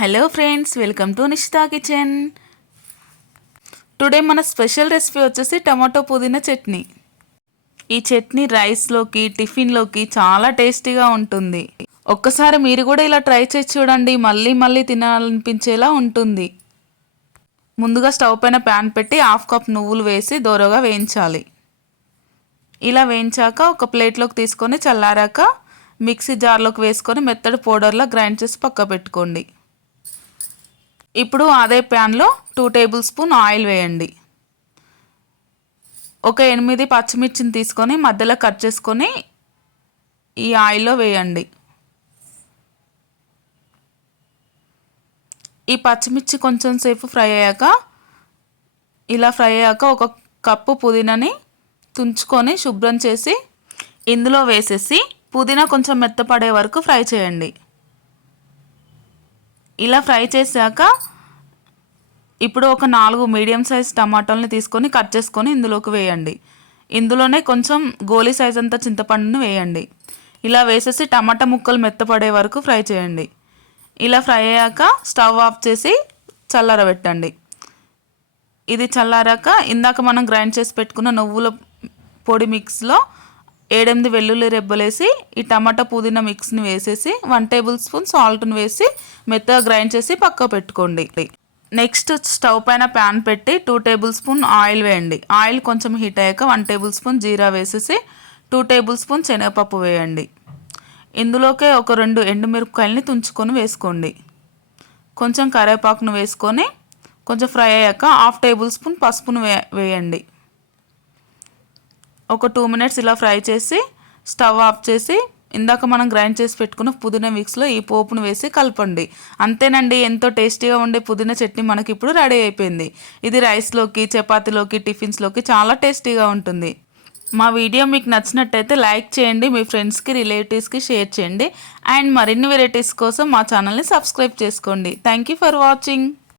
Hello friends welcome to Nishita kitchen today మన special recipe వచ్చేసి tomato పుదీనా చట్నీ. ఈ చట్నీ రైస్లోకి టిఫిన్లోకి చాలా టేస్టీగా ఉంటుంది. ఒక్కసారి మీరు కూడా ఇలా ట్రై చేసి చూడండి. మళ్ళీ మళ్ళీ తినాలనిపించేలా ఉంటుంది. ముందుగా స్టవ్ పైన ప్యాన్ పెట్టి హాఫ్ కప్ నువ్వులు వేసి దోరగా వేయించాలి. ఇలా వేయించాక ఒక ప్లేట్లోకి తీసుకొని చల్లారాక మిక్సీ జార్లోకి వేసుకొని మెత్తడి పౌడర్లా గ్రైండ్ చేసి పక్క పెట్టుకోండి ఇప్పుడు అదే ప్యాన్లో టూ టేబుల్ స్పూన్ ఆయిల్ వేయండి. ఒక ఎనిమిది పచ్చిమిర్చిని తీసుకొని మధ్యలో కట్ చేసుకొని ఈ ఆయిల్లో వేయండి. ఈ పచ్చిమిర్చి కొంచెం సేపు ఫ్రై అయ్యాక ఇలా ఫ్రై అయ్యాక ఒక కప్పు పుదీనాని తుంచుకొని శుభ్రం చేసి ఇందులో వేసేసి పుదీనా కొంచెం మెత్తపడే వరకు ఫ్రై చేయండి. ఇలా ఫ్రై చేశాక ఇప్పుడు ఒక నాలుగు మీడియం సైజ్ టమాటాలని తీసుకొని కట్ చేసుకొని ఇందులోకి వేయండి. ఇందులోనే కొంచెం గోలీ సైజ్ అంతా చింతపండుని వేయండి. ఇలా వేసేసి టమాటా ముక్కలు మెత్తపడే వరకు ఫ్రై చేయండి. ఇలా ఫ్రై అయ్యాక స్టవ్ ఆఫ్ చేసి చల్లారబెట్టండి. ఇది చల్లారాక ఇందాక మనం గ్రైండ్ చేసి పెట్టుకున్న నువ్వుల పొడి మిక్స్లో ఏడెనిమిది వెల్లుల్లి రెబ్బలేసి ఈ టమాటా పుదీనా మిక్స్ని వేసేసి వన్ టేబుల్ స్పూన్ సాల్ట్ని వేసి మెత్తగా గ్రైండ్ చేసి పక్క పెట్టుకోండి. నెక్స్ట్ స్టవ్ పైన ప్యాన్ పెట్టి టూ టేబుల్ స్పూన్ ఆయిల్ వేయండి. ఆయిల్ కొంచెం హీట్ అయ్యాక వన్ టేబుల్ స్పూన్ జీరా వేసేసి టూ టేబుల్ స్పూన్ శనగపప్పు వేయండి. ఇందులోకే ఒక రెండు ఎండుమిరపకాయలని తుంచుకొని వేసుకోండి. కొంచెం కరివేపాకును వేసుకొని కొంచెం ఫ్రై అయ్యాక హాఫ్ టేబుల్ స్పూన్ పసుపును వే వేయండి. ఒక టూ మినిట్స్ ఇలా ఫ్రై చేసి స్టవ్ ఆఫ్ చేసి ఇందాక మనం గ్రైండ్ చేసి పెట్టుకున్న పుదీనా మిక్స్లో ఈ పోపును వేసి కలపండి. అంతేనండి ఎంతో టేస్టీగా ఉండే పుదీనా చట్నీ మనకి ఇప్పుడు రెడీ అయిపోయింది. ఇది రైస్లోకి చపాతీలోకి టిఫిన్స్లోకి చాలా టేస్టీగా ఉంటుంది. మా వీడియో మీకు నచ్చినట్టయితే లైక్ చేయండి మీ ఫ్రెండ్స్కి రిలేటివ్స్కి షేర్ చేయండి. అండ్ మరిన్ని వెరైటీస్ కోసం మా ఛానల్ని సబ్స్క్రైబ్ చేసుకోండి. Thank you for watching.